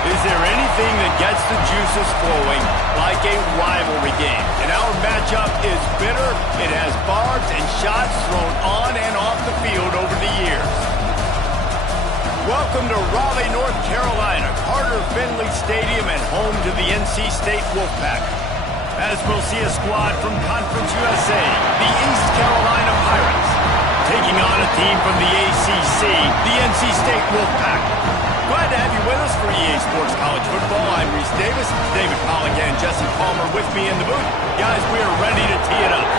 Is there anything that gets the juices flowing like a rivalry game? And our matchup is bitter. It has barbs and shots thrown on and off the field over the years. Welcome to Raleigh, North Carolina, Carter Finley Stadium, and home to the NC State Wolfpack. As we'll see a squad from Conference USA, the East Carolina Pirates, taking on a team from the ACC, the NC State Wolfpack. Glad to have you with us for EA Sports College Football. I'm Reese Davis, David Pollock and Jesse Palmer with me in the booth. Guys, we are ready to tee it up.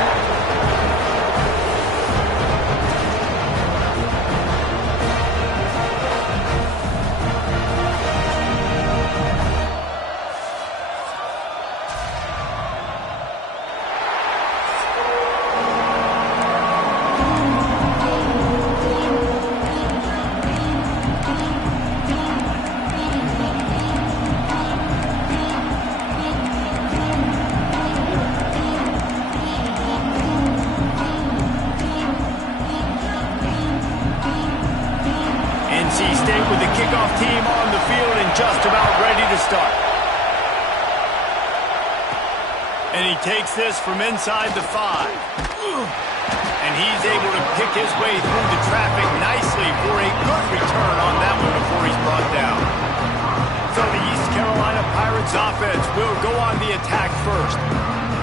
State with the kickoff team on the field and just about ready to start. And he takes this from inside the 5. And he's able to pick his way through the traffic nicely for a good return on that one before he's brought down. So the East Carolina Pirates offense will go on the attack first.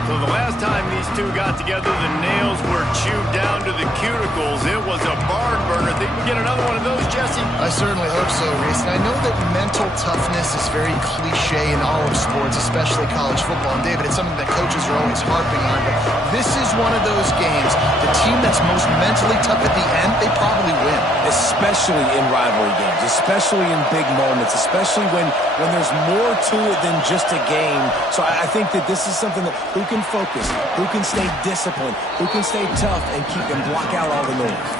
So the last time these two got together, the nails were chewed down to the cuticles. It was a barn burner. Think we get another one of those, Jesse? I certainly hope so, Reese. And I know that mental toughness is very cliche in all of sports, especially college football. And David, it's something that coaches are always harping on. But this is one of those games. The team that's most mentally tough at the end, they probably win. Especially in rivalry games, especially in big moments, especially when there's more to it than just a game. So I think that this is something that who can focus, who can stay disciplined, who can stay tough and keep and block out all the noise.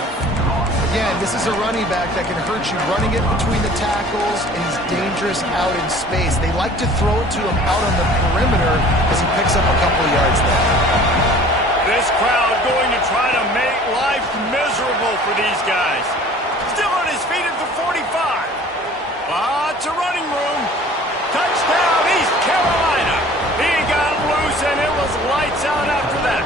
Again, this is a running back that can hurt you running it between the tackles, and he's dangerous out in space. They like to throw it to him out on the perimeter as he picks up a couple of yards there. This crowd going to try to make life miserable for these guys. Still on his feet at the 45. Lots of running room. Touchdown, East Carolina. He got loose, and it was lights out after that.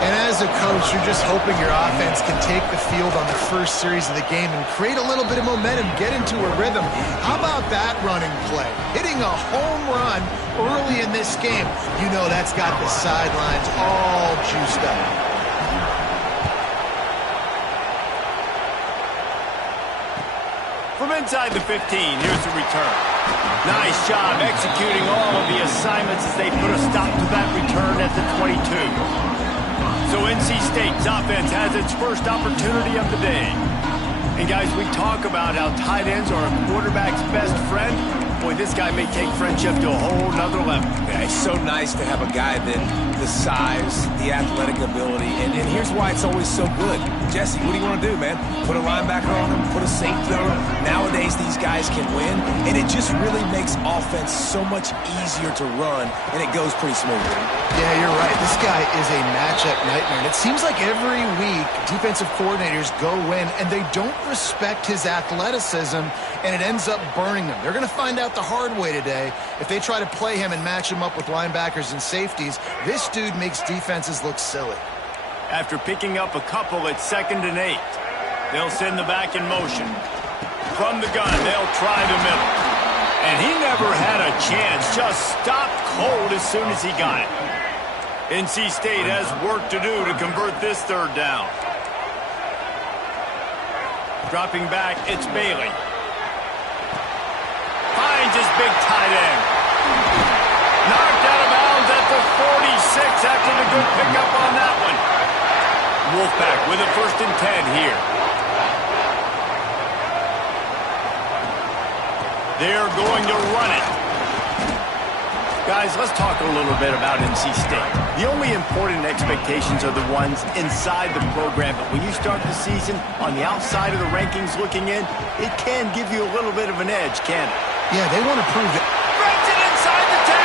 And as a coach, you're just hoping your offense can take the field on the first series of the game and create a little bit of momentum, get into a rhythm. How about that running play? Hitting a home run early in this game. You know that's got the sidelines all juiced up. From inside the 15, here's the return. Nice job executing all of the assignments as they put a stop to that return at the 22. So NC State's offense has its first opportunity of the day. And guys, we talk about how tight ends are a quarterback's best friend. Boy, this guy may take friendship to a whole nother level. Yeah, it's so nice to have a guy that the size, the athletic ability, and here's why it's always so good. Jesse, what do you want to do, man? Put a linebacker on him, put a safety on him. Nowadays, these guys can win, and it just really makes offense so much easier to run, and it goes pretty smoothly. Yeah, you're right. This guy is a matchup nightmare, and it seems like every week defensive coordinators go in, and they don't respect his athleticism, and it ends up burning them. They're going to find out the hard way today. If they try to play him and match him up with linebackers and safeties, this dude makes defenses look silly. After picking up a couple at 2nd and 8, they'll send the back in motion. From the gun, they'll try the middle. And he never had a chance, just stopped cold as soon as he got it. NC State has work to do to convert this 3rd down. Dropping back, it's Bailey. Finds his big tight end. Knocked out of bounds at the 46 after the good pickup on that one. Wolfpack with a 1st and 10 here. They're going to run it. Guys, let's talk a little bit about NC State. The only important expectations are the ones inside the program, but when you start the season on the outside of the rankings looking in, it can give you a little bit of an edge, can't it? Yeah, they want to prove it. Breaks it inside the 10.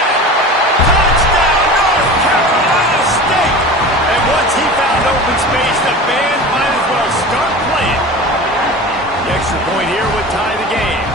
Touchdown, North Carolina State. And once he found open space, the band might as well start playing. The extra point here would tie the game.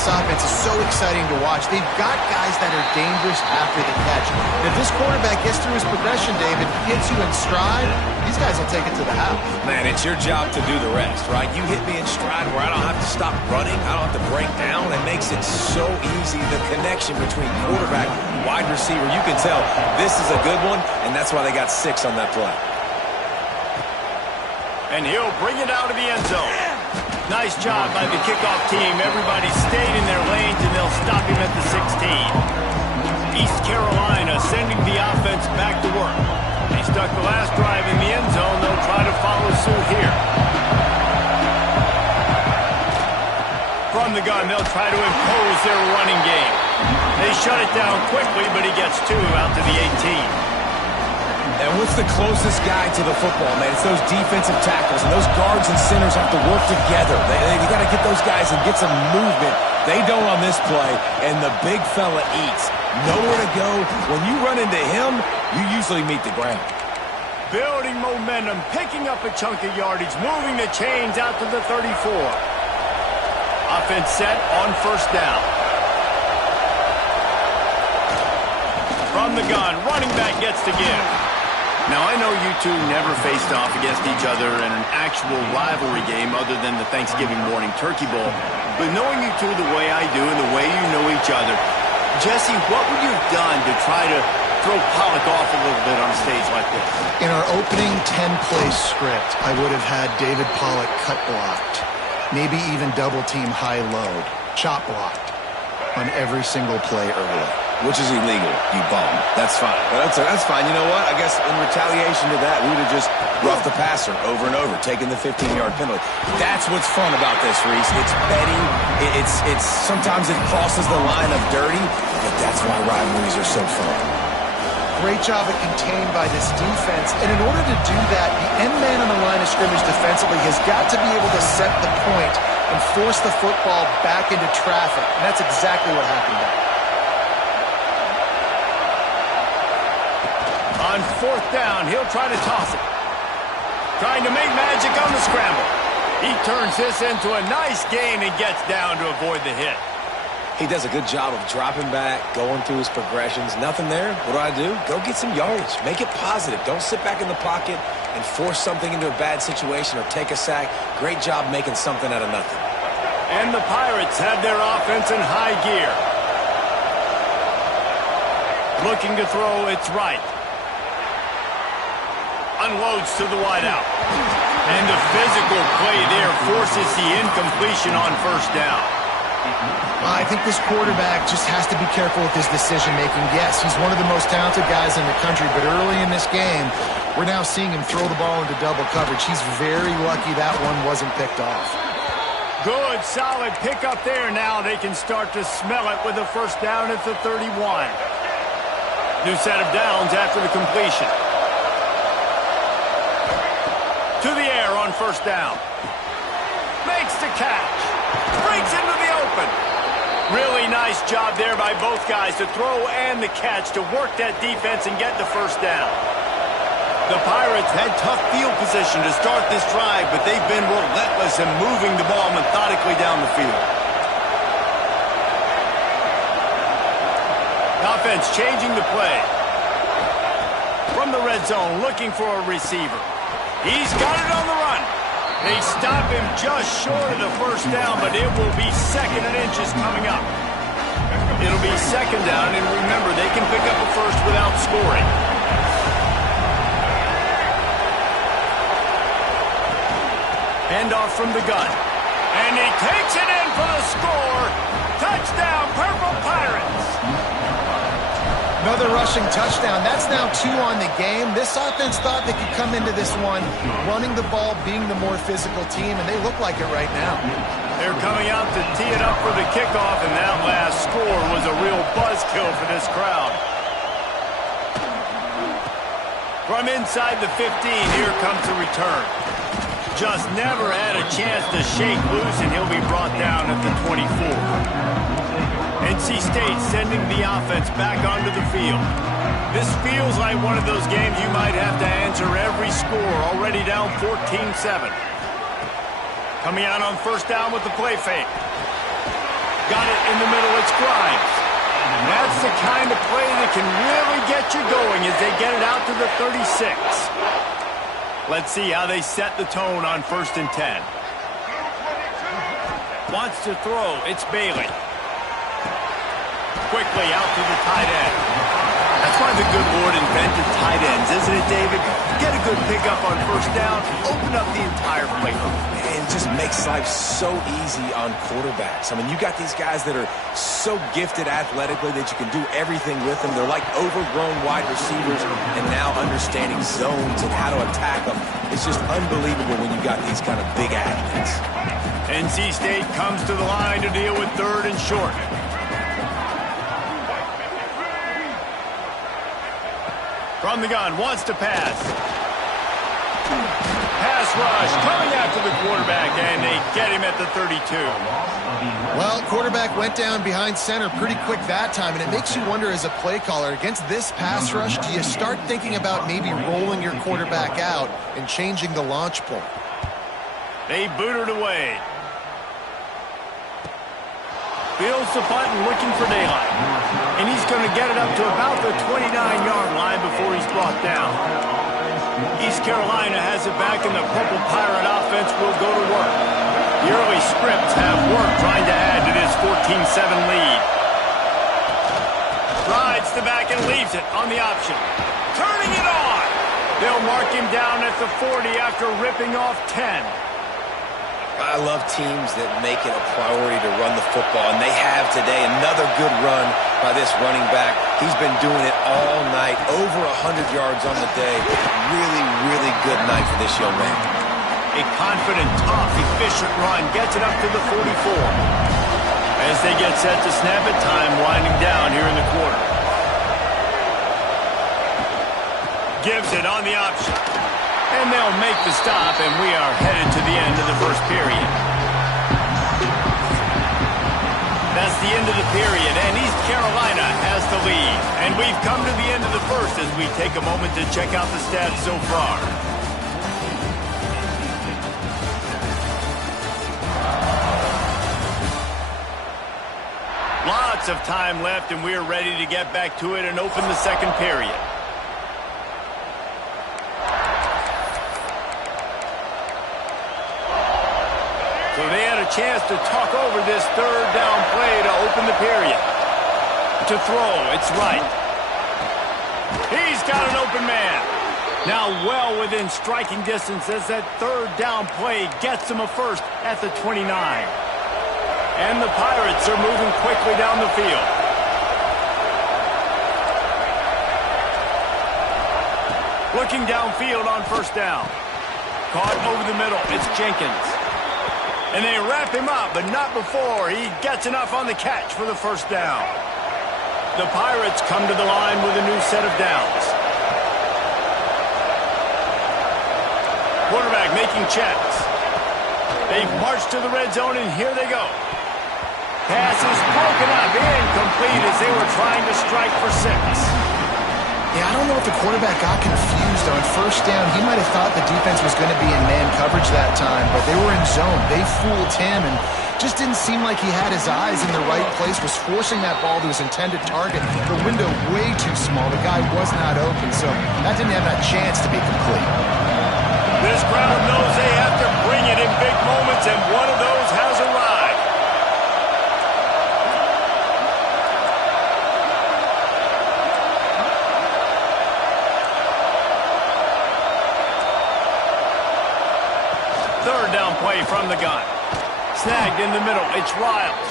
this offense is so exciting to watch. They've got guys that are dangerous after the catch. And if this quarterback gets through his progression, David, hits you in stride, these guys will take it to the house. Man, it's your job to do the rest, right? You hit me in stride where I don't have to stop running. I don't have to break down. It makes it so easy. The connection between quarterback and wide receiver, you can tell this is a good one, and that's why they got 6 on that play. And he'll bring it out of the end zone. Nice job by the kickoff team. Everybody stayed in their lanes, and they'll stop him at the 16. East Carolina sending the offense back to work. They stuck the last drive in the end zone. They'll try to follow suit here. From the gun, they'll try to impose their running game. They shut it down quickly, but he gets 2 out to the 18. And what's the closest guy to the football, man? It's those defensive tackles, and those guards and centers have to work together. They got to get those guys and get some movement. They don't on this play, and the big fella eats. Nowhere to go. When you run into him, you usually meet the ground. Building momentum, picking up a chunk of yardage, moving the chains out to the 34. Offense set on first down. From the gun, running back gets to give. Now, I know you two never faced off against each other in an actual rivalry game other than the Thanksgiving morning turkey bowl. But knowing you two the way I do and the way you know each other, Jesse, what would you have done to try to throw Pollock off a little bit on a stage like this? In our opening 10-play script, I would have had David Pollock cut blocked, maybe even double-team high-load, chop blocked on every single play early. Which is illegal, you bum. That's fine. But that's fine. You know what? I guess in retaliation to that, we would have just roughed the passer over and over, taking the 15-yard penalty. That's what's fun about this, Reese. It's petty. It's sometimes it crosses the line of dirty, but that's why rivalries are so fun. Great job at contained by this defense. And in order to do that, the end man on the line of scrimmage defensively has got to be able to set the point and force the football back into traffic. And that's exactly what happened there. On fourth down, he'll try to toss it. Trying to make magic on the scramble. He turns this into a nice gain and gets down to avoid the hit. He does a good job of dropping back, going through his progressions. Nothing there. What do? Go get some yardage. Make it positive. Don't sit back in the pocket and force something into a bad situation or take a sack. Great job making something out of nothing. And the Pirates have their offense in high gear. Looking to throw, it's right. Unloads to the wideout. And the physical play there forces the incompletion on first down. I think this quarterback just has to be careful with his decision-making. Yes, he's one of the most talented guys in the country, but early in this game, we're now seeing him throw the ball into double coverage. He's very lucky that one wasn't picked off. Good, solid pickup there. Now they can start to smell it with a first down at the 31. New set of downs after the completion. To the air on first down. Makes the catch. Breaks into the open. Really nice job there by both guys to throw and the catch to work that defense and get the first down. The Pirates had tough field position to start this drive, but they've been relentless in moving the ball methodically down the field. Offense changing the play. From the red zone, looking for a receiver. He's got it on the run. They stop him just short of the first down, but it will be second and inches coming up. It'll be second down, and remember, they can pick up a first without scoring. Handoff from the gun. And he takes it in for the score. Touchdown, Purple Pirates. Another rushing touchdown. That's now 2 on the game. This offense thought they could come into this one running the ball, being the more physical team, and they look like it right now. They're coming out to tee it up for the kickoff, and that last score was a real buzzkill for this crowd. From inside the 15, here comes the return. Just never had a chance to shake loose, and he'll be brought down at the 24. NC State sending the offense back onto the field. This feels like one of those games you might have to answer every score, already down 14-7. Coming out on first down with the play fake. Got it in the middle. It's Grimes. That's the kind of play that can really get you going as they get it out to the 36. Let's see how they set the tone on 1st and 10. Wants to throw. It's Bailey. Quickly out to the tight end. That's why the good Lord invented tight ends, isn't it, David? Get a good pickup on 1st down, open up the entire playbook. And just makes life so easy on quarterbacks. I mean, you got these guys that are so gifted athletically that you can do everything with them. They're like overgrown wide receivers, and now understanding zones and how to attack them. It's just unbelievable when you got these kind of big athletes. NC State comes to the line to deal with 3rd and short. From the gun, wants to pass. Pass rush, coming after the quarterback, and they get him at the 32. Well, quarterback went down behind center pretty quick that time, and it makes you wonder as a play caller, against this pass rush, do you start thinking about maybe rolling your quarterback out and changing the launch point? They boot it away. Fields the punt and looking for daylight. And he's going to get it up to about the 29-yard line before he's brought down. East Carolina has it back, and the Purple Pirate offense will go to work. The early scripts have worked trying to add to this 14-7 lead. Rides the back and leaves it on the option. Turning it on! They'll mark him down at the 40 after ripping off 10. I love teams that make it a priority to run the football, and they have today. Another good run by this running back. He's been doing it all night, over 100 yards on the day. Really, really good night for this young man. A confident, tough, efficient run gets it up to the 44. As they get set to snap it, time winding down here in the quarter. Gives it on the option. And they'll make the stop, and we are headed to the end of the 1st period. That's the end of the period, and East Carolina has the lead. And we've come to the end of the 1st as we take a moment to check out the stats so far. Lots of time left, and we're ready to get back to it and open the 2nd period. So they had a chance to talk over this 3rd down play to open the period. To throw, it's right. He's got an open man. Now well within striking distance as that 3rd down play gets him a 1st at the 29. And the Pirates are moving quickly down the field. Looking downfield on 1st down. Caught over the middle, it's Jenkins. And they wrap him up, but not before he gets enough on the catch for the 1st down. The Pirates come to the line with a new set of downs. Quarterback making checks. They march to the red zone, and here they go. Pass is broken up, incomplete as they were trying to strike for 6. Yeah, I don't know if the quarterback got confused on 1st down. He might have thought the defense was going to be in man coverage that time, but they were in zone. They fooled him and just didn't seem like he had his eyes in the right place, was forcing that ball to his intended target. The window way too small. The guy was not open, so that didn't have that chance to be complete. This crowd knows they have to bring it in big moments, and one of those has arrived. Play from the gun. Snagged in the middle. It's Riles.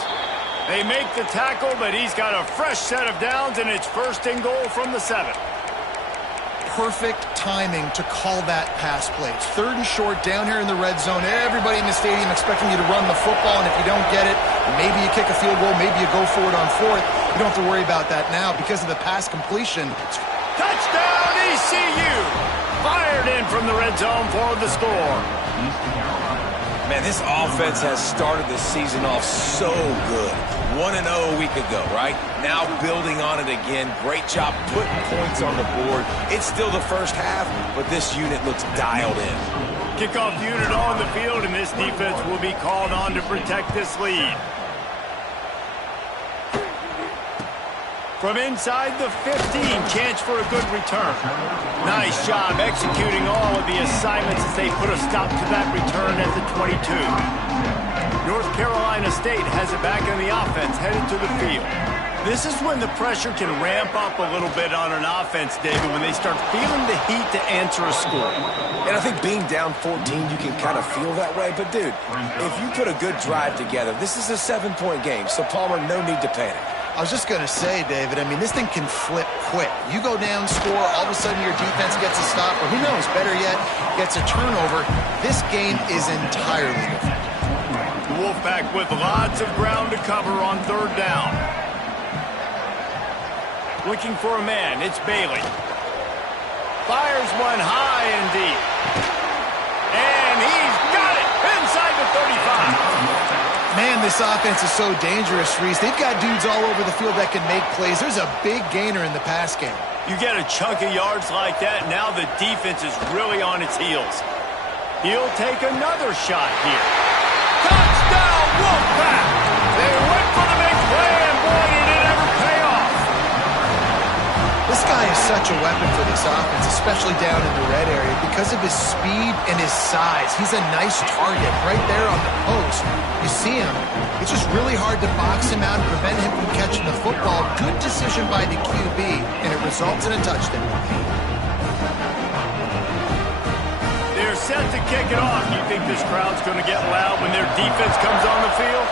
They make the tackle, but he's got a fresh set of downs, and it's 1st and goal from the 7. Perfect timing to call that pass play. It's 3rd and short down here in the red zone. Everybody in the stadium expecting you to run the football, and if you don't get it, maybe you kick a field goal, maybe you go for it on 4th. You don't have to worry about that now because of the pass completion. Touchdown, ECU! Fired in from the red zone for the score. Man, this offense has started the season off so good. 1-0 a week ago, right? Now building on it again. Great job putting points on the board. It's still the 1st half, but this unit looks dialed in. Kickoff unit on the field, and this defense will be called on to protect this lead. From inside the 15, chance for a good return. Nice job executing all of the assignments as they put a stop to that return at the 22. North Carolina State has it back in the offense, headed to the field. This is when the pressure can ramp up a little bit on an offense, David, when they start feeling the heat to answer a score. And I think being down 14, you can kind of feel that way. But, dude, if you put a good drive together, this is a 7-point game. So, Palmer, no need to panic. I was just going to say, David, I mean, this thing can flip quick. You go down, score, all of a sudden your defense gets a stop, or who knows, better yet, gets a turnover. This game is entirely different. Wolfpack with lots of ground to cover on third down. Looking for a man, it's Bailey. Fires one high and deep. And he's got it inside the 35. Man, this offense is so dangerous, Reese. They've got dudes all over the field that can make plays. There's a big gainer in the pass game. You get a chunk of yards like that, now the defense is really on its heels. He'll take another shot here. Touchdown, Wolfpack! They went for the big play, and boy, did it ever pay off. This guy is such a weapon for this offense, especially down in the red area, because of his speed and his size. He's a nice target right there on the post. You see him. It's just really hard to box him out and prevent him from catching the football. Good decision by the QB, and it results in a touchdown. They're set to kick it off. You think this crowd's going to get loud when their defense comes on the field?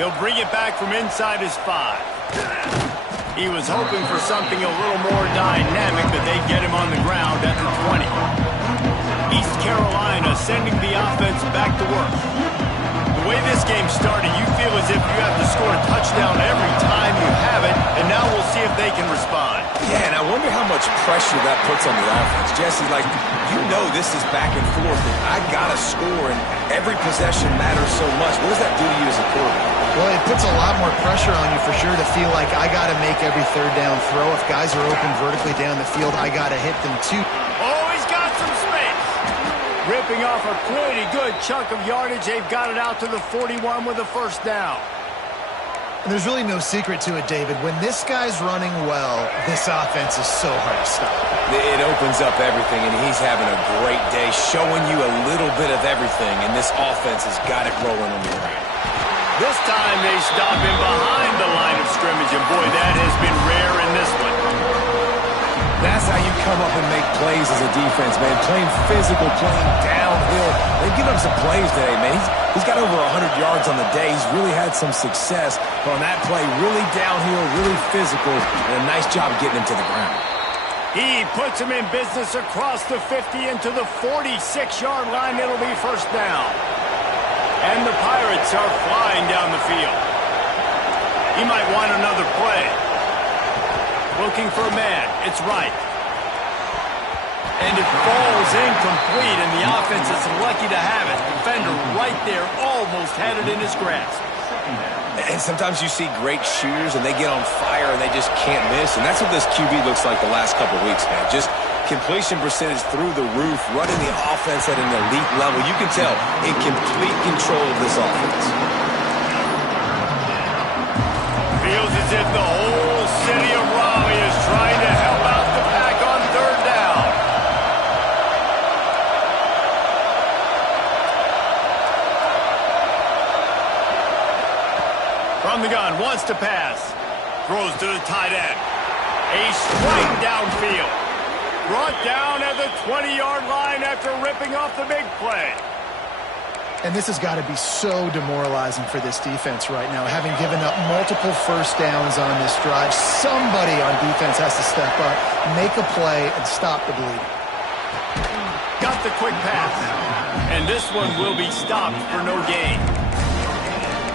He'll bring it back from inside his 5. He was hoping for something a little more dynamic, but they get him on the ground at the 20. East Carolina sending the offense back to work. The way this game started, you feel as if you have to score a touchdown every time you have it, and now we'll see if they can respond. Yeah, and I wonder how much pressure that puts on the offense. Jesse, like, you know this is back and forth, and I got to score, and every possession matters so much. What does that do to you as a quarterback? Well, it puts a lot more pressure on you for sure to feel like I got to make every third down throw. If guys are open vertically down the field, I got to hit them too. Oh, he's got some space. Ripping off a pretty good chunk of yardage. They've got it out to the 41 with a first down. And there's really no secret to it, David. When this guy's running well, this offense is so hard to stop. It opens up everything, and he's having a great day, showing you a little bit of everything, and this offense has got it rolling on the ground. This time they stop him behind the line of scrimmage, and boy, that has been rare in this one. That's how you come up and make plays as a defense, man. Playing physical, playing downhill. They've given him some plays today, man. He's got over 100 yards on the day. He's really had some success on that play. Really downhill, really physical, and a nice job getting him to the ground. He puts him in business across the 50 into the 46-yard line. It'll be first down. And the Pirates are flying down the field. He might want another play. Looking for a man. It's right. And it falls incomplete, and the offense is lucky to have it. Defender right there almost had it in his grasp. And sometimes you see great shooters, and they get on fire, and they just can't miss. And that's what this QB looks like the last couple weeks, man. Just completion percentage through the roof, running the offense at an elite level. You can tell in complete control of this offense. Feels as if the whole city of Raleigh is trying to help out the pack on third down. From the gun, wants to pass. Throws to the tight end. A strike downfield. Brought down at the 20-yard line after ripping off the big play. And this has got to be so demoralizing for this defense right now. Having given up multiple first downs on this drive, somebody on defense has to step up, make a play, and stop the bleeding. Got the quick pass. And this one will be stopped for no gain.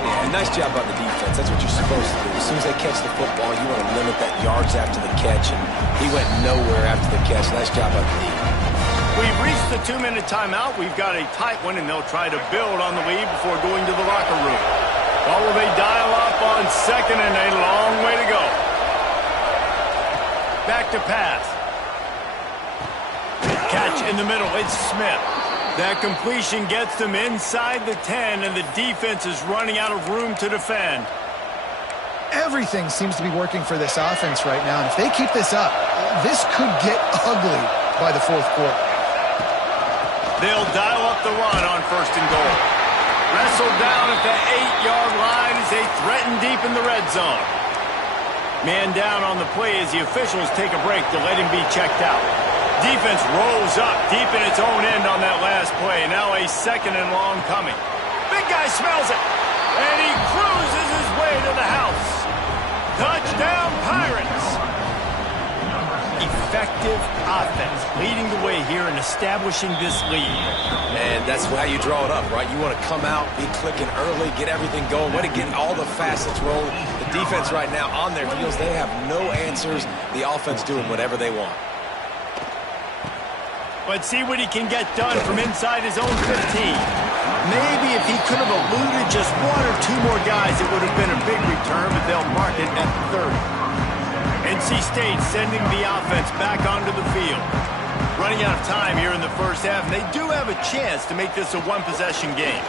Yeah, nice job by the defense. That's what you're supposed to do. As soon as they catch the football, you want to limit that yards after the catch, and he went nowhere after the catch. Nice job by the defense. We've reached the 2-minute timeout. We've got a tight one, and they'll try to build on the lead before going to the locker room. Or will they dial up on second and a long way to go? Back to pass. Catch in the middle. It's Smith. That completion gets them inside the 10, and the defense is running out of room to defend. Everything seems to be working for this offense right now, and if they keep this up, this could get ugly by the fourth quarter. They'll dial up the run on 1st and goal. Wrestled down at the 8-yard line as they threaten deep in the red zone. Man down on the play as the officials take a break to let him be checked out. Defense rolls up deep in its own end on that last play. Now a 2nd and long coming. Big guy smells it, and he cruises his way to the house. Touchdown, Pirates! Effective offense leading the way here and establishing this lead. And that's how you draw it up, right? You want to come out, be clicking early, get everything going, way to get all the facets rolling. The defense right now on their heels, they have no answers. The offense doing whatever they want. Let's see what he can get done from inside his own 15. Maybe if he could have eluded just 1 or 2 more guys, it would have been a big return, but they'll mark it at 30. NC State sending the offense back onto the field. Running out of time here in the first half, and they do have a chance to make this a one-possession game.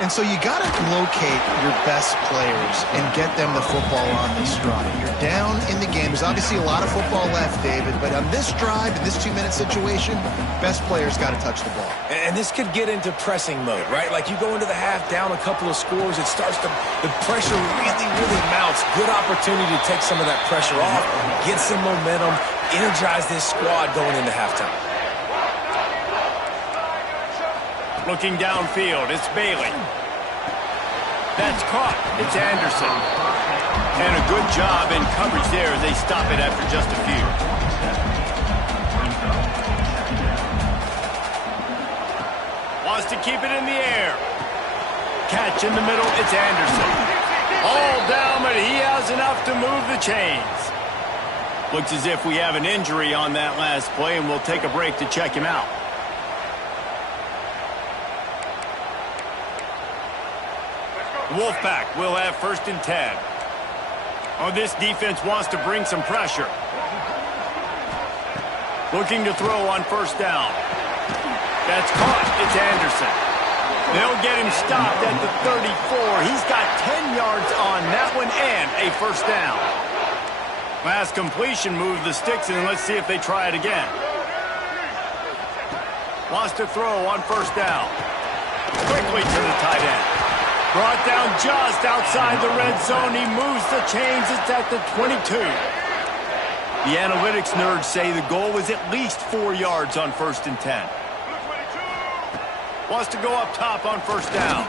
And so you got to locate your best players and get them the football on this drive. You're down in the game. There's obviously a lot of football left, David, but on this drive, in this 2-minute situation, best players got to touch the ball. And this could get into pressing mode, right? Like you go into the half down a couple of scores, it starts to, the pressure really mounts. Good opportunity to take some of that pressure off, get some momentum, energize this squad going into halftime. Looking downfield, it's Bailey. That's caught. It's Anderson. And a good job in coverage there as they stop it after just a few. Wants to keep it in the air. Catch in the middle, it's Anderson. All down, but he has enough to move the chains. Looks as if we have an injury on that last play, and we'll take a break to check him out. Wolfpack will have 1st and 10. Oh, this defense wants to bring some pressure. Looking to throw on 1st down. That's caught. It's Anderson. They'll get him stopped at the 34. He's got 10 yards on that one and a 1st down. Last completion moved the sticks, and let's see if they try it again. Wants to throw on 1st down. Quickly to the tight end. Brought down just outside the red zone. He moves the chains. It's at the 22. The analytics nerds say the goal was at least 4 yards on 1st and 10. Wants to go up top on 1st down.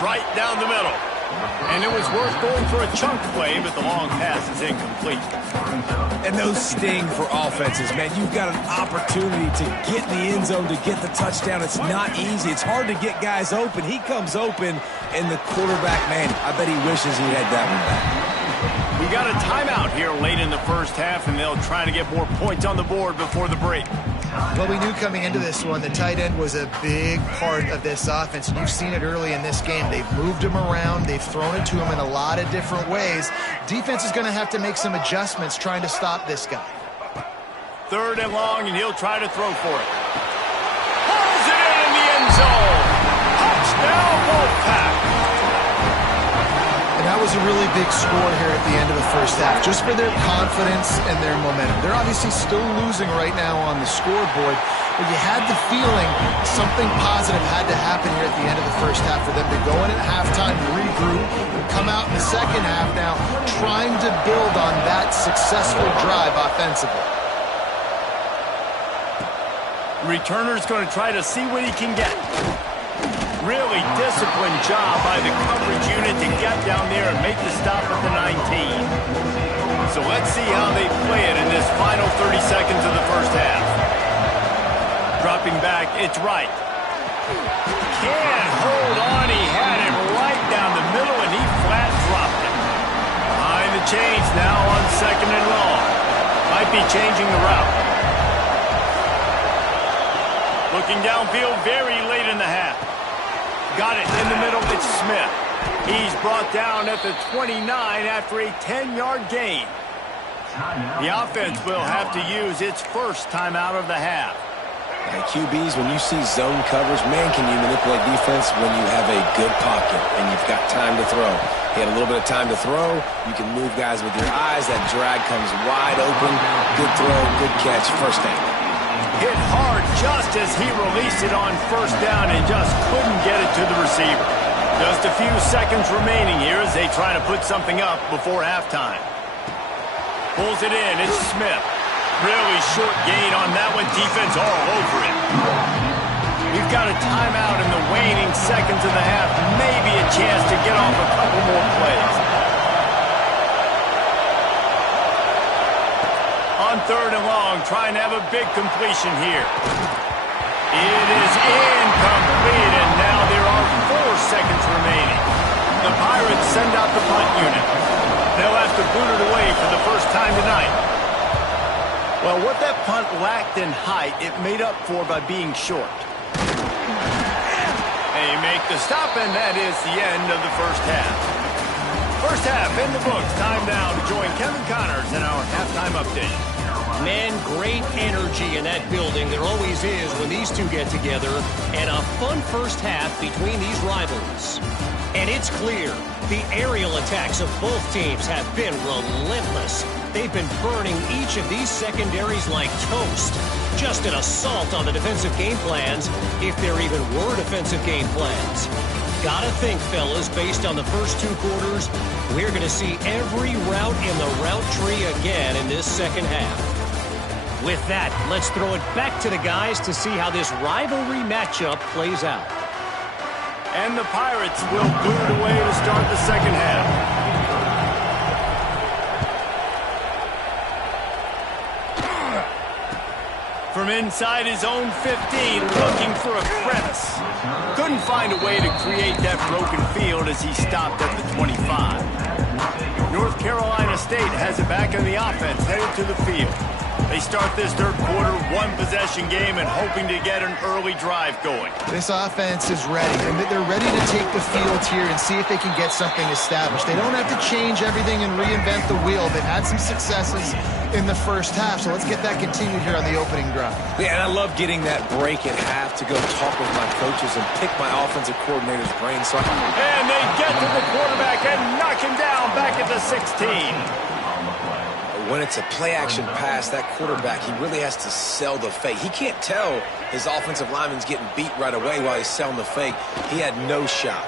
Right down the middle. And it was worth going for a chunk play, but the long pass is incomplete. And those sting for offenses, man. You've got an opportunity to get in the end zone, to get the touchdown. It's not easy. It's hard to get guys open. He comes open, and the quarterback, man, I bet he wishes he had that one back. We got a timeout here late in the first half, and they'll try to get more points on the board before the break. Well, we knew coming into this one, the tight end was a big part of this offense, and you've seen it early in this game. They've moved him around. They've thrown it to him in a lot of different ways. Defense is going to have to make some adjustments trying to stop this guy. 3rd and long, and he'll try to throw for it. Pulls it in the end zone. Touchdown, Wolfpack. And that was a really big score here at the end of the first half, just for their confidence and their momentum. They're obviously still losing right now on the scoreboard, but you had the feeling something positive had to happen here at the end of the first half for them to go in at halftime, regroup, and come out in the second half now trying to build on that successful drive offensively. Returner's going to try to see what he can get. Really disciplined job by the coverage unit to get down there and make the stop at the 19. So let's see how they play it in this final 30 seconds of the first half. Dropping back, it's right. Can't hold on. He had it right down the middle, and he flat dropped it. Behind the chains now on 2nd and long. Might be changing the route. Looking downfield very late in the half. Got it in the middle, it's Smith. He's brought down at the 29 after a 10-yard gain. The offense will have to use its first timeout of the half. And QBs, when you see zone coverage, man, can you manipulate defense when you have a good pocket and you've got time to throw. He had a little bit of time to throw. You can move guys with your eyes. That drag comes wide open. Good throw, good catch, first down. Hit hard just as he released it on first down and just couldn't get it to the receiver. Just a few seconds remaining here as they try to put something up before halftime. Pulls it in. It's Smith. Really short gain on that one. Defense all over it. We've got a timeout in the waning seconds of the half. Maybe a chance to get off a couple more plays. On third and long, trying to have a big completion here. It is incomplete, and now there are 4 seconds remaining. The Pirates send out the punt unit. They'll have to boot it away for the first time tonight. Well, what that punt lacked in height, it made up for by being short. They make the stop, and that is the end of the first half. First half in the books. Time now to join Kevin Connors in our halftime update. Man, great energy in that building. There always is when these two get together. And a fun first half between these rivals. And it's clear the aerial attacks of both teams have been relentless. They've been burning each of these secondaries like toast. Just an assault on the defensive game plans, if there even were defensive game plans. Gotta think, fellas, based on the first 2 quarters, we're going to see every route in the route tree again in this second half. With that, let's throw it back to the guys to see how this rivalry matchup plays out. And the Pirates will boot it away to start the second half. From inside his own 15, looking for a crevice. Couldn't find a way to create that broken field as he stopped at the 25. North Carolina State has it back in the offense, headed to the field. They start this third quarter, 1-possession game, and hoping to get an early drive going. This offense is ready, and they're ready to take the field here and see if they can get something established. They don't have to change everything and reinvent the wheel. They've had some successes in the first half, so let's get that continued here on the opening drive. Yeah, and I love getting that break at half to go talk with my coaches and pick my offensive coordinator's brain. And they get to the quarterback and knock him down back at the 16. When it's a play-action pass, that quarterback, he really has to sell the fake. He can't tell his offensive lineman's getting beat right away while he's selling the fake. He had no shot.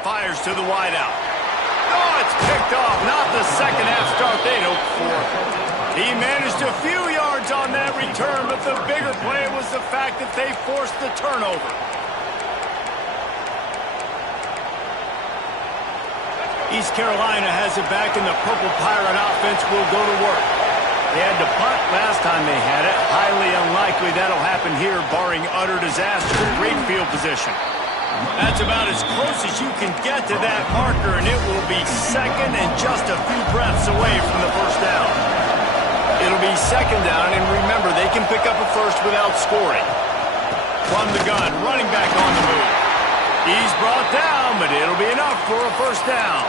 Fires to the wideout. Oh, it's picked off. Not the second half start they'd hoped for. He managed a few yards on that return, but the bigger play was the fact that they forced the turnover. East Carolina has it back, and the Purple Pirate offense will go to work. They had to punt last time they had it. Highly unlikely that'll happen here, barring utter disaster. Great field position. That's about as close as you can get to that marker, and it will be second and just a few breaths away from the first down. It'll be second down, and remember, they can pick up a first without scoring. From the gun, running back on the move. He's brought down, but it'll be enough for a first down.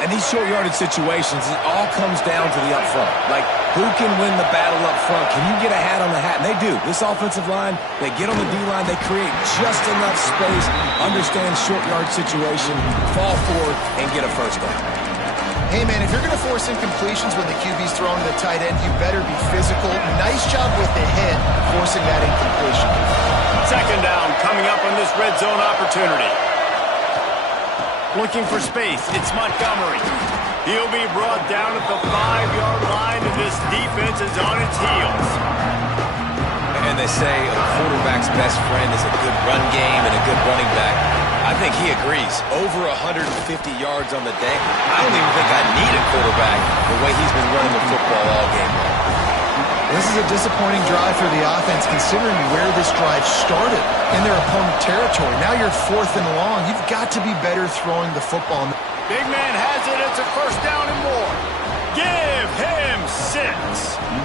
And these short yardage situations, it all comes down to the up front. Like, who can win the battle up front? Can you get a hat on the hat? And they do. This offensive line, they get on the D-line, they create just enough space, understand short yard situation, fall forward, and get a first down. Hey, man, if you're going to force incompletions when the QB's throwing to the tight end, you better be physical. Nice job with the hit, forcing that incompletion. Second down coming up on this red zone opportunity. Looking for space, it's Montgomery. He'll be brought down at the 5-yard line, and this defense is on its heels. And they say a quarterback's best friend is a good run game and a good running back. I think he agrees. Over 150 yards on the day. I don't even think I need a quarterback the way he's been running the football all game long. This is a disappointing drive for the offense, considering where this drive started in their opponent territory. Now you're 4th and long. You've got to be better throwing the football. Big man has it. It's a first down and more. Give him 6.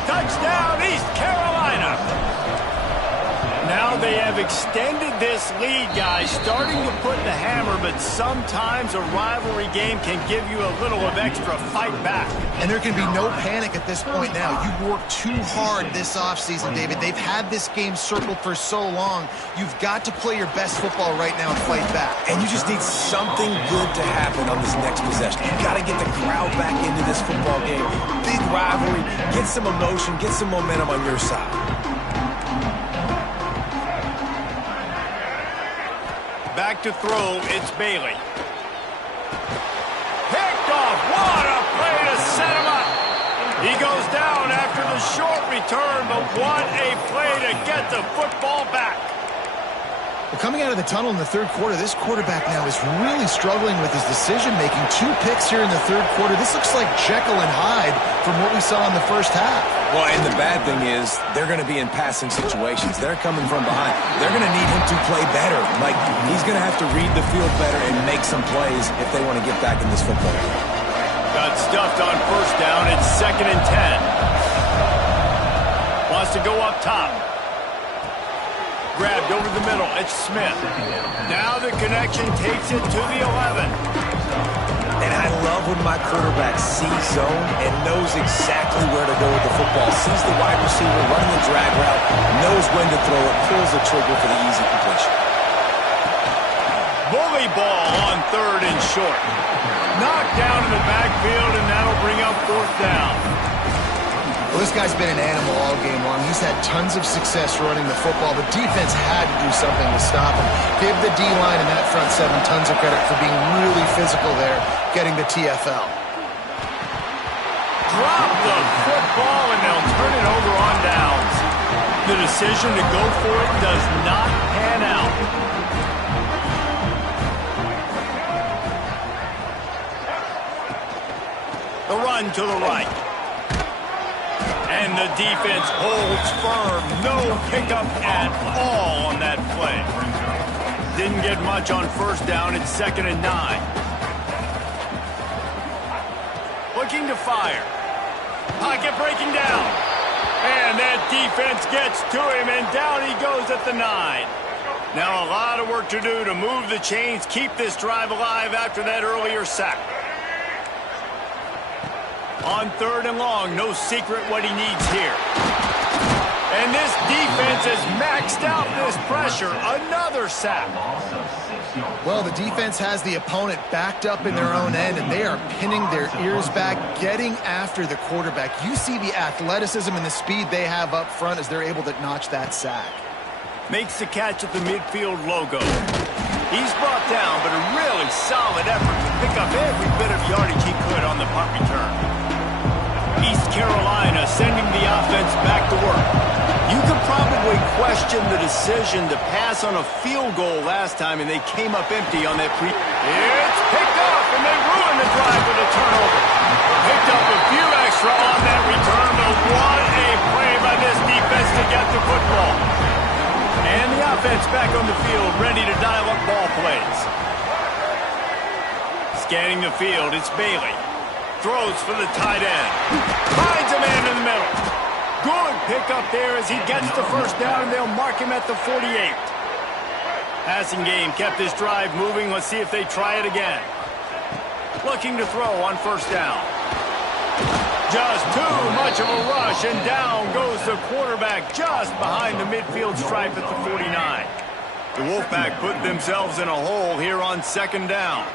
Touchdown, East Carolina. Now Now they have extended this lead, guys, starting to put the hammer, but sometimes a rivalry game can give you a little of extra fight back. And there can be no panic at this point now. You've worked too hard this offseason, David. They've had this game circled for so long. You've got to play your best football right now and fight back. And you just need something good to happen on this next possession. You got to get the crowd back into this football game. Big rivalry. Get some emotion. Get some momentum on your side. Back to throw, it's Bailey. Picked off, what a play to set him up. He goes down after the short return, but what a play to get the football back. Well, coming out of the tunnel in the third quarter, this quarterback now is really struggling with his decision-making. 2 picks here in the third quarter. This looks like Jekyll and Hyde from what we saw in the first half. Well, and the bad thing is they're going to be in passing situations. They're coming from behind. They're going to need him to play better. Like, he's going to have to read the field better and make some plays if they want to get back in this football game. Got stuffed on first down. It's 2nd and 10. Wants to go up top. Grabbed over the middle. It's Smith. Now the connection takes it to the 11. And I love when my quarterback sees zone and knows exactly where to go with the football. Sees the wide receiver running the drag route, knows when to throw it, pulls the trigger for the easy completion. Bully ball on 3rd and short. Knocked down in the backfield, and that'll bring up 4th down. Well, this guy's been an animal all game long. He's had tons of success running the football. The defense had to do something to stop him. Give the D-line and that front 7 tons of credit for being really physical there, getting the TFL. Drop the football, and they'll turn it over on downs. The decision to go for it does not pan out. The run to the right. And the defense holds firm. No pickup at all on that play. Didn't get much on first down. It's 2nd and 9. Looking to fire. Pocket breaking down. And that defense gets to him, and down he goes at the 9. Now a lot of work to do to move the chains, keep this drive alive after that earlier sack. On 3rd and long, no secret what he needs here. And this defense has maxed out this pressure. Another sack. Well, the defense has the opponent backed up in their own end, and they are pinning their ears back, getting after the quarterback. You see the athleticism and the speed they have up front as they're able to notch that sack. Makes the catch at the midfield logo. He's brought down, but a really solid effort to pick up every bit of yardage he could on the punt return. East Carolina sending the offense back to work. You could probably question the decision to pass on a field goal last time, and they came up empty on that It's picked off, and they ruined the drive with a turnover. Picked up a few extra on that return, but what a play by this defense to get the football. And the offense back on the field, ready to dial up ball plays. Scanning the field, it's Bailey. Throws for the tight end. Finds a man in the middle. Good pickup there as he gets the first down, and they'll mark him at the 48. Passing game kept this drive moving. Let's see if they try it again. Looking to throw on first down. Just too much of a rush, and down goes the quarterback just behind the midfield stripe at the 49. The Wolfpack put themselves in a hole here on 2nd down.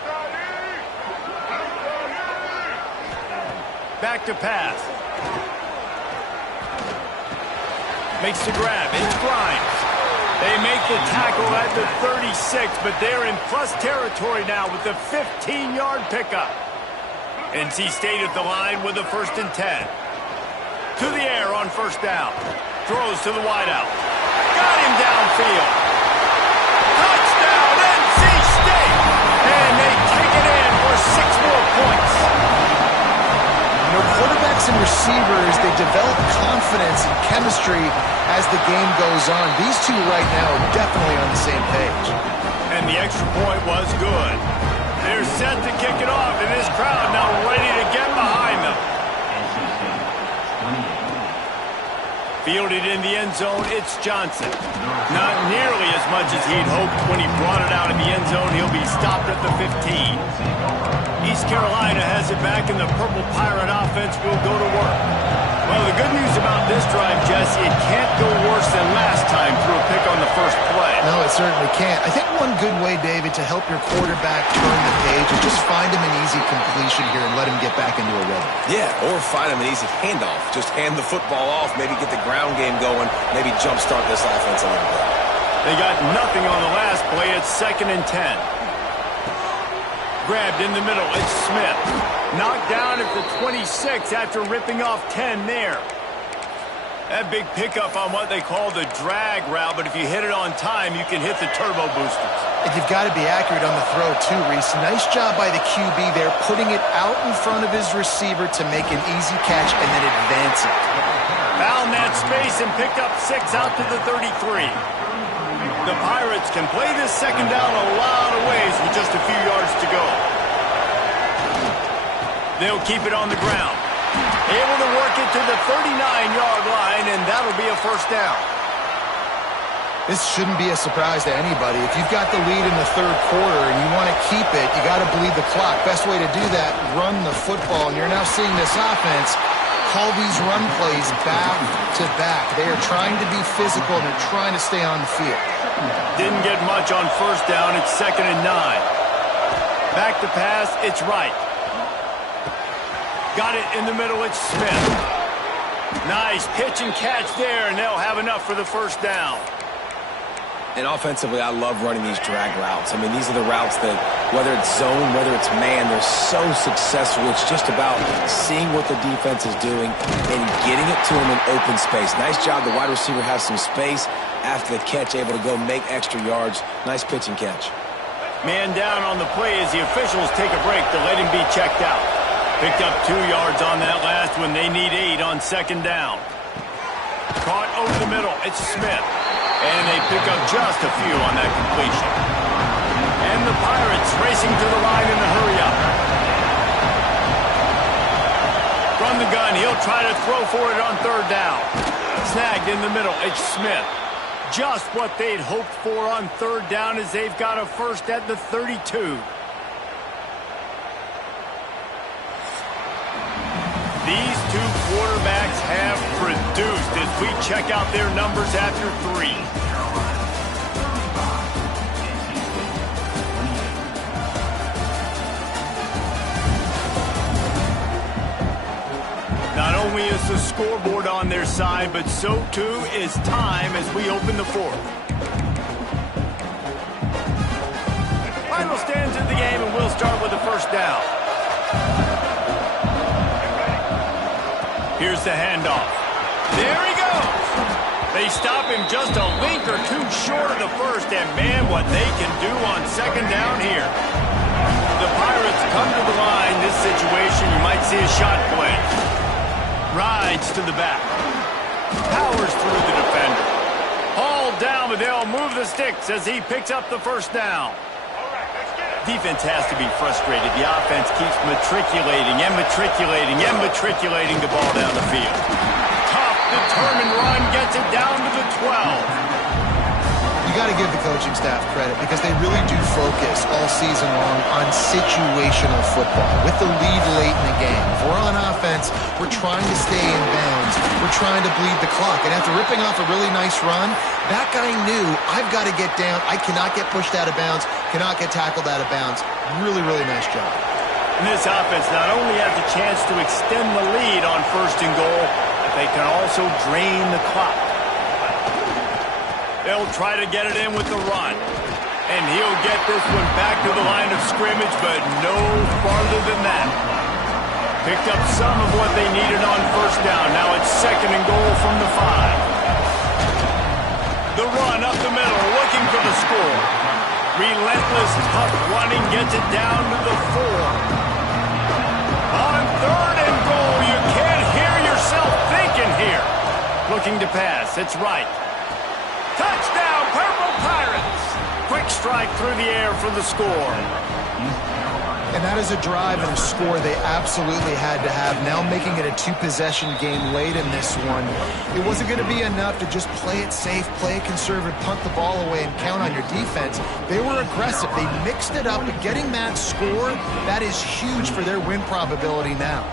Back to pass. Makes the grab. It's Grimes. They make the tackle at the 36, but they're in plus territory now with the 15-yard pickup. NC State at the line with the 1st and 10. To the air on first down. Throws to the wideout. Got him downfield. Touchdown, NC State! And they take it in for 6 more points. You know, quarterbacks and receivers, they develop confidence and chemistry as the game goes on. These two right now are definitely on the same page. And the extra point was good. They're set to kick it off, and this crowd now ready to get behind them. Fielded in the end zone, it's Johnson. Not nearly as much as he'd hoped when he brought it out in the end zone. He'll be stopped at the 15. East Carolina has it back, and the Purple Pirate offense will go to work. Well, the good news about this drive, Jesse, it can't go worse than last time through a pick on the first play. No, it certainly can't. I think one good way, David, to help your quarterback turn the page is just find him an easy completion here and let him get back into a rhythm. Yeah, or find him an easy handoff. Just hand the football off, maybe get the ground game going, maybe jumpstart this offense a little bit. They got nothing on the last play. It's 2nd and 10. Grabbed in the middle. It's Smith. Knocked down at the 26 after ripping off 10 there. That big pickup on what they call the drag route, but if you hit it on time, you can hit the turbo boosters. And you've got to be accurate on the throw, too, Reese. Nice job by the QB there, putting it out in front of his receiver to make an easy catch and then advance it. Found that space and picked up 6 out to the 33. The Pirates can play this second down a lot of ways with just a few yards to go. They'll keep it on the ground. Able to work it to the 39-yard line, and that'll be a first down. This shouldn't be a surprise to anybody. If you've got the lead in the third quarter and you want to keep it, you got to bleed the clock. Best way to do that, run the football. And you're now seeing this offense call these run plays back to back. They are trying to be physical, and they're trying to stay on the field. Didn't get much on first down. It's 2nd and 9. Back to pass. It's right. Got it in the middle. It's Smith. Nice pitch and catch there, and they'll have enough for the first down. And offensively, I love running these drag routes. I mean, these are the routes that, whether it's zone, whether it's man, they're so successful. It's just about seeing what the defense is doing and getting it to them in open space. Nice job. The wide receiver has some space after the catch, able to go make extra yards. Nice pitch and catch. Man down on the play as the officials take a break to let him be checked out. Picked up 2 yards on that last one. They need 8 on second down. Caught over the middle. It's Smith. And they pick up just a few on that completion. And the Pirates racing to the line in the hurry-up. From the gun, he'll try to throw for it on third down. Snagged in the middle. It's Smith. Just what they'd hoped for on third down as they've got a first at the 32. These two quarterbacks have produced as we check out their numbers after 3. Not only is the scoreboard on their side, but so too is time as we open the fourth. Final stands in the game, and we'll start with the first down. Here's the handoff. There he goes. They stop him just a link or two short of the first, and man, what they can do on second down here. The Pirates come to the line. This situation, you might see a shot play. Rides to the back. Powers through the defender. Hauled down, but they'll move the sticks as he picks up the first down. Defense has to be frustrated. The offense keeps matriculating and matriculating and matriculating the ball down the field. Tough, determined run gets it down to the 12. You got to give the coaching staff credit because they really do focus all season long on situational football with the lead late in the game. If we're on offense, we're trying to stay in bounds. We're trying to bleed the clock. And after ripping off a really nice run, that guy knew, I've got to get down. I cannot get pushed out of bounds, cannot get tackled out of bounds. Really, really nice job. And this offense not only has a chance to extend the lead on first and goal, but they can also drain the clock. They'll try to get it in with the run. And he'll get this one back to the line of scrimmage, but no farther than that. Picked up some of what they needed on first down. Now it's second and goal from the 5. The run up the middle, looking for the score. Relentless, tough running gets it down to the 4. On third and goal, you can't hear yourself thinking here. Looking to pass, it's right. Touchdown, Purple Pirates! Quick strike through the air for the score. And that is a drive and a score they absolutely had to have. Now making it a two-possession game late in this one. It wasn't going to be enough to just play it safe, play it conservative, punt the ball away, and count on your defense. They were aggressive. They mixed it up, and getting that score, that is huge for their win probability now.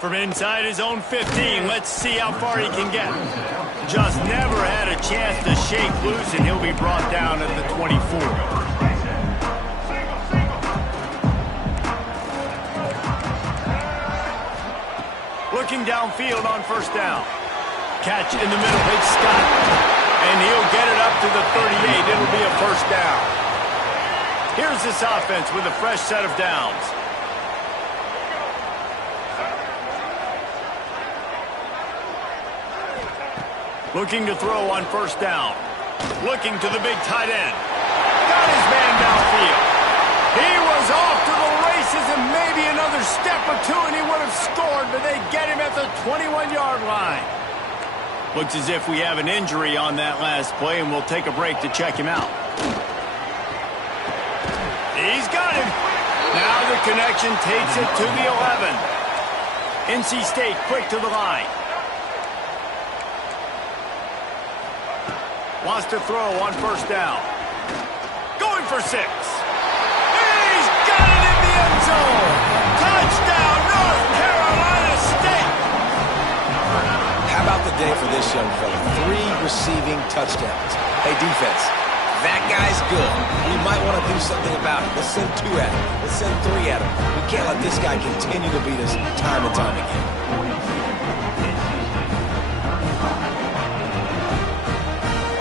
From inside his own 15, let's see how far he can get. Just never had a chance to shake loose, and he'll be brought down at the 24. Looking downfield on first down. Catch in the middle, it's Scott. And he'll get it up to the 38. It'll be a first down. Here's this offense with a fresh set of downs. Looking to throw on first down. Looking to the big tight end. Got his man downfield. He was off to the races, and maybe another step or two and he would have scored, but they get him at the 21-yard line. Looks as if we have an injury on that last play, and we'll take a break to check him out. He's got him. Now the connection takes it to the 11. NC State quick to the line. Wants to throw on first down. Going for 6. He's got it in the end zone. Touchdown, North Carolina State. How about the day for this young fella? 3 receiving touchdowns. Hey, defense, that guy's good. We might want to do something about it. Let's send 2 at him. Let's send 3 at him. We can't let this guy continue to beat us time and time again.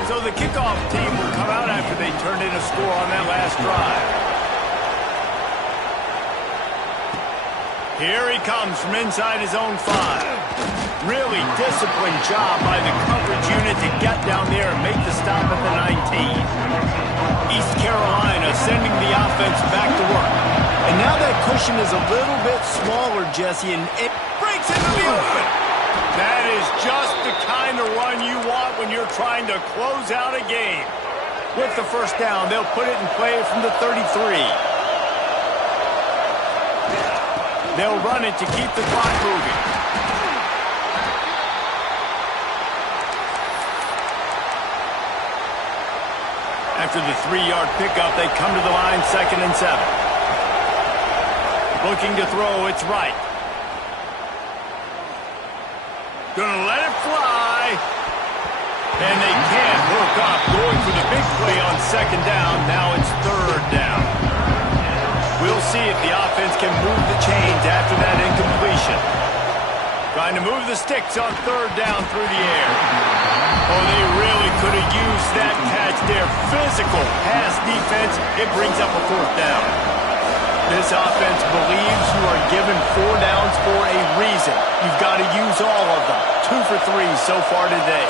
So the kickoff team will come out after they turned in a score on that last drive. Here he comes from inside his own 5. Really disciplined job by the coverage unit to get down there and make the stop at the 19. East Carolina sending the offense back to work. And now that cushion is a little bit smaller, Jesse, and it breaks into the open. That is just the kind of run you want when you're trying to close out a game. With the first down, they'll put it in play from the 33. They'll run it to keep the clock moving. After the 3-yard pickup, they come to the line, 2nd and 7. Looking to throw, it's right. Gonna let it fly. And they can't hook up. Going for the big play on 2nd down. Now it's 3rd down. We'll see if the offense can move the chains after that incompletion. Trying to move the sticks on 3rd down through the air. Oh, they really could have used that catch there. Physical pass defense. It brings up a 4th down. This offense believes you are given 4 downs for a reason. You've got to use all of them. 2 for 3 so far today.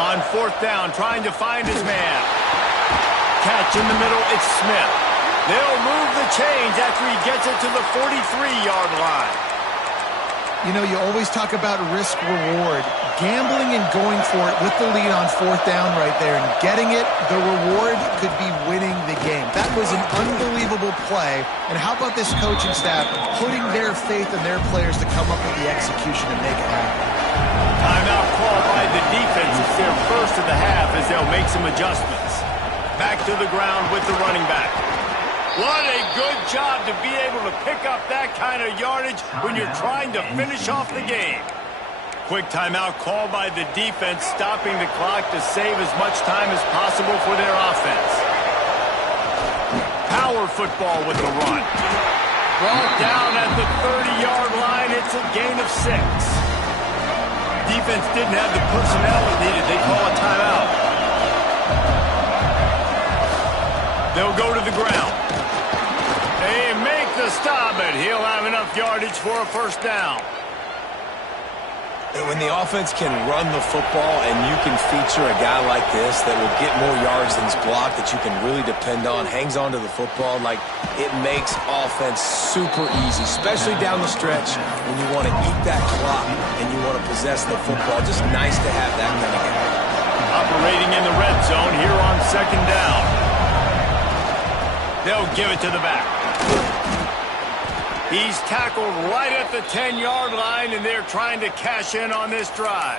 On 4th down, trying to find his man. Catch in the middle, it's Smith. They'll move the chains after he gets it to the 43-yard line. You know, you always talk about risk-reward. Gambling and going for it with the lead on 4th down right there and getting it, the reward could be winning the game. That was an unbelievable play. And how about this coaching staff putting their faith in their players to come up with the execution and make it happen? Timeout called by the defense. It's their first of the half as they'll make some adjustments. Back to the ground with the running back. What a good job to be able to pick up that kind of yardage when you're trying to finish off the game. Quick timeout called by the defense, stopping the clock to save as much time as possible for their offense. Power football with the run. Brought down at the 30-yard line. It's a gain of 6. Defense didn't have the personnel it needed. They call a timeout. They'll go to the ground. They make the stop, but he'll have enough yardage for a first down. And when the offense can run the football and you can feature a guy like this that will get more yards than's blocked, that you can really depend on, hangs on to the football, like it makes offense super easy, especially down the stretch when you want to eat that clock and you want to possess the football. Just nice to have that kind of guy. Operating in the red zone here on second down. They'll give it to the back. He's tackled right at the 10-yard line, and they're trying to cash in on this drive.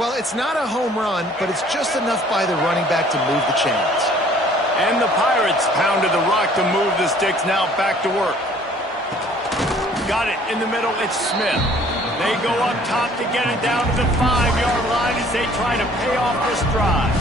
Well, it's not a home run, but it's just enough by the running back to move the chains. And the Pirates pounded the rock to move the sticks. Now back to work. Got it in the middle. It's Smith. They go up top to get it down to the 5-yard line as they try to pay off this drive.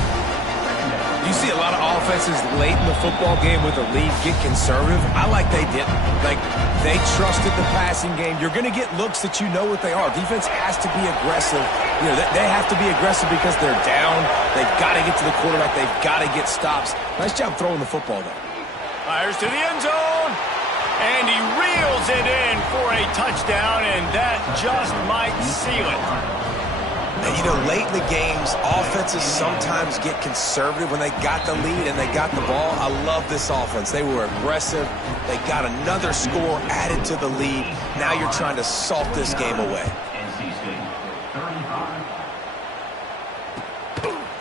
You see a lot of offenses late in the football game with a lead get conservative. I like they didn't. Like, they trusted the passing game. You're going to get looks that you know what they are. Defense has to be aggressive. You know, they have to be aggressive because they're down. They've got to get to the quarterback. They've got to get stops. Nice job throwing the football, though. Fires to the end zone. And he reels it in for a touchdown, and that just might seal it. And, you know, late in the games, offenses sometimes get conservative when they got the lead and they got the ball. I love this offense. They were aggressive. They got another score added to the lead. Now you're trying to salt this game away.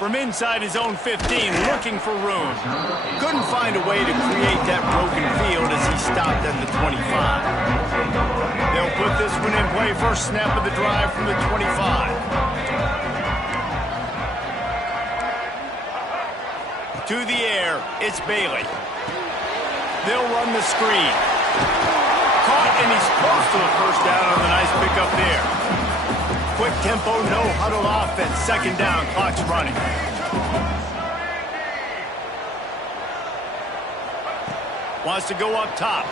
From inside his own 15, looking for room. Couldn't find a way to create that broken field as he stopped at the 25. They'll put this one in play. First snap of the drive from the 25. To the air, it's Bailey. They'll run the screen. Caught, and he's close to the first down on the nice pickup there. Quick tempo, no huddle offense. Second down, clock's running. Wants to go up top.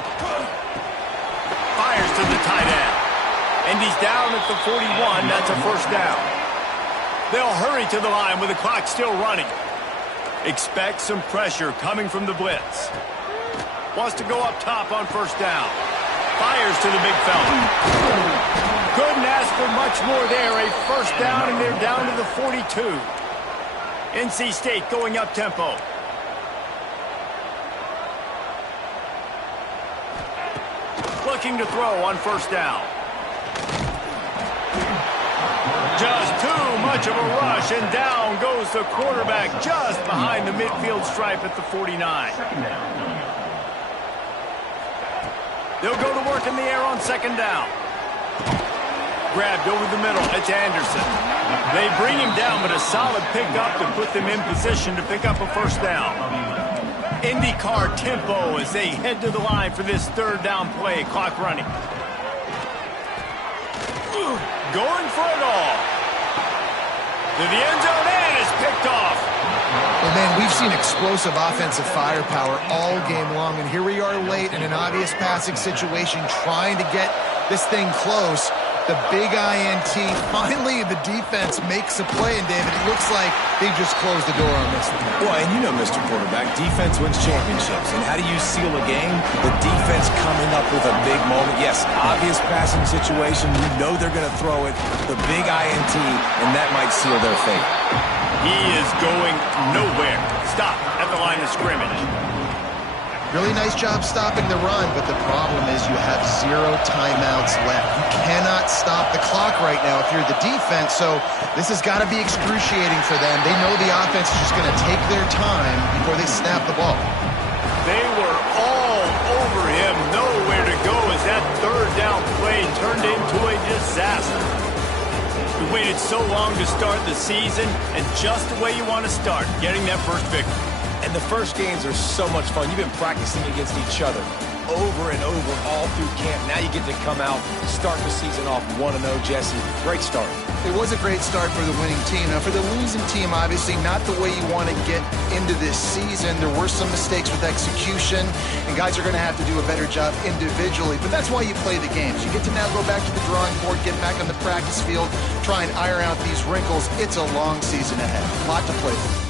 Fires to the tight end. And he's down at the 41. That's a first down. They'll hurry to the line with the clock still running. Expect some pressure coming from the blitz. Wants to go up top on first down. Fires to the big fella. Couldn't ask for much more there. A first down, and they're down to the 42. NC State going up tempo. Looking to throw on first down. Just too much of a rush, and down goes the quarterback just behind the midfield stripe at the 49. They'll go to work in the air on second down. Grabbed over the middle. It's Anderson. They bring him down, but a solid pickup to put them in position to pick up a first down. IndyCar tempo as they head to the line for this third down play. Clock running. Going for it all. To the end zone, and it's picked off. Well, man, we've seen explosive offensive firepower all game long, and here we are late in an obvious passing situation trying to get this thing close. The big INT, finally the defense makes a play, and David, it looks like they just closed the door on this one. Well, and you know, Mr. Quarterback, defense wins championships. And how do you seal a game? The defense coming up with a big moment. Yes, obvious passing situation. You know they're going to throw it. The big INT, and that might seal their fate. He is going nowhere. Stop at the line of scrimmage. Really nice job stopping the run, but the problem is you have 0 timeouts left. You cannot stop the clock right now if you're the defense, so this has got to be excruciating for them. They know the offense is just going to take their time before they snap the ball. They were all over him, nowhere to go as that third down play turned into a disaster. We waited so long to start the season, and just the way you want to start, getting that first victory. And the first games are so much fun. You've been practicing against each other over and over all through camp. Now you get to come out, start the season off 1-0, Jesse. Great start. It was a great start for the winning team. Now, for the losing team, obviously not the way you want to get into this season. There were some mistakes with execution, and guys are going to have to do a better job individually. But that's why you play the games. You get to now go back to the drawing board, get back on the practice field, try and iron out these wrinkles. It's a long season ahead. A lot to play for.